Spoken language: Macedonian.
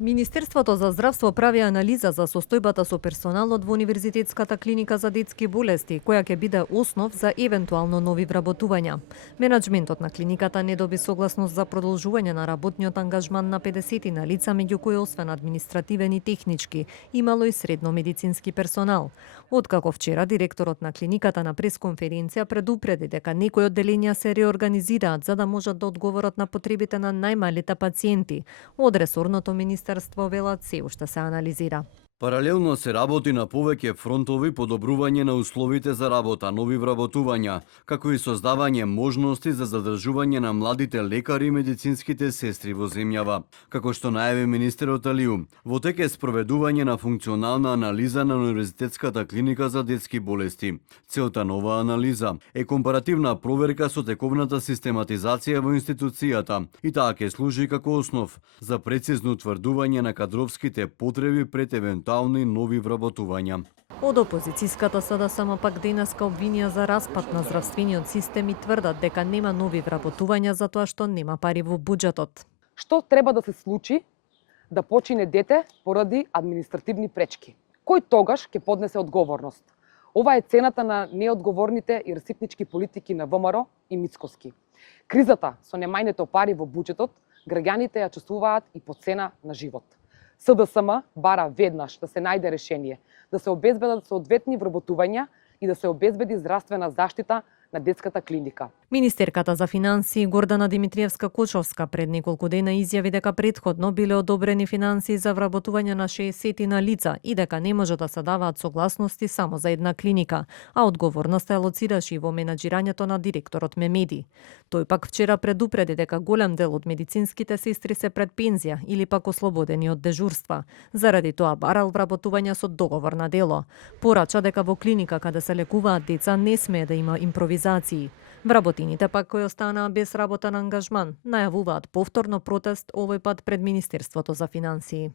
Министерството за здравство прави анализа за состојбата со персоналот во Универзитетската клиника за детски болести, која ќе биде основ за евентуално нови вработувања. Менаџментот на клиниката не доби согласност за продолжување на работниот ангажман на 50 на лица, меѓу кои освен административен и технички, имало и средно медицински персонал. Откако вчера директорот на клиниката на пресконференција предупреди дека некои одделенија се реорганизираат за да можат да одговорат на потребите на најмалите пациенти, од ресорното министерство велат се уште се анализира. Паралелно се работи на повеќе фронтови подобрување на условите за работа, нови вработувања, како и создавање можности за задржување на младите лекари и медицинските сестри во земјава. Како што најави министерот Алиу, во тек е спроведување на функционална анализа на Универзитетската клиника за детски болести. Целта на оваа анализа е компаративна проверка со тековната систематизација во институцијата и таа ќе служи како основ за прецизно утврдување на кадровските потреби пред евентуални нови вработувања. Од опозицијската СДСМ пак денеска обвинија за распад на здравствениот систем и тврдат дека нема нови вработувања затоа што нема пари во буџетот. Што треба да се случи да почине дете поради административни пречки? Кој тогаш ќе поднесе одговорност? Ова е цената на неодговорните и расипнички политики на ВМРО и Мицкоски. Кризата со немајнето пари во буџетот, граѓаните ја чувствуваат и по цена на живот. СДСМ бара веднаш да се најде решение, да се обезбедат соодветни вработувања и да се обезбеди здравствена заштита на детската клиника. Министерката за финансии Гордана Димитриевска-Кочовска пред неколку дена изјави дека претходно биле одобрени финансии за вработување на 60 на лица и дека не може да се даваат согласности само за една клиника, а одговорноста е лоцираше и во менаџирањето на директорот Мемеди. Тој пак вчера предупреди дека голем дел од медицинските сестри се пред пензија или пак ослободени од дежурства. Заради тоа барал вработување со договор на дело. Порача дека во клиника каде се лекуваат деца не смее да има импровизација. Вработените пак кои останаа без работен ангажман најавуваат повторно протест, овој пат пред Министерството за финансии.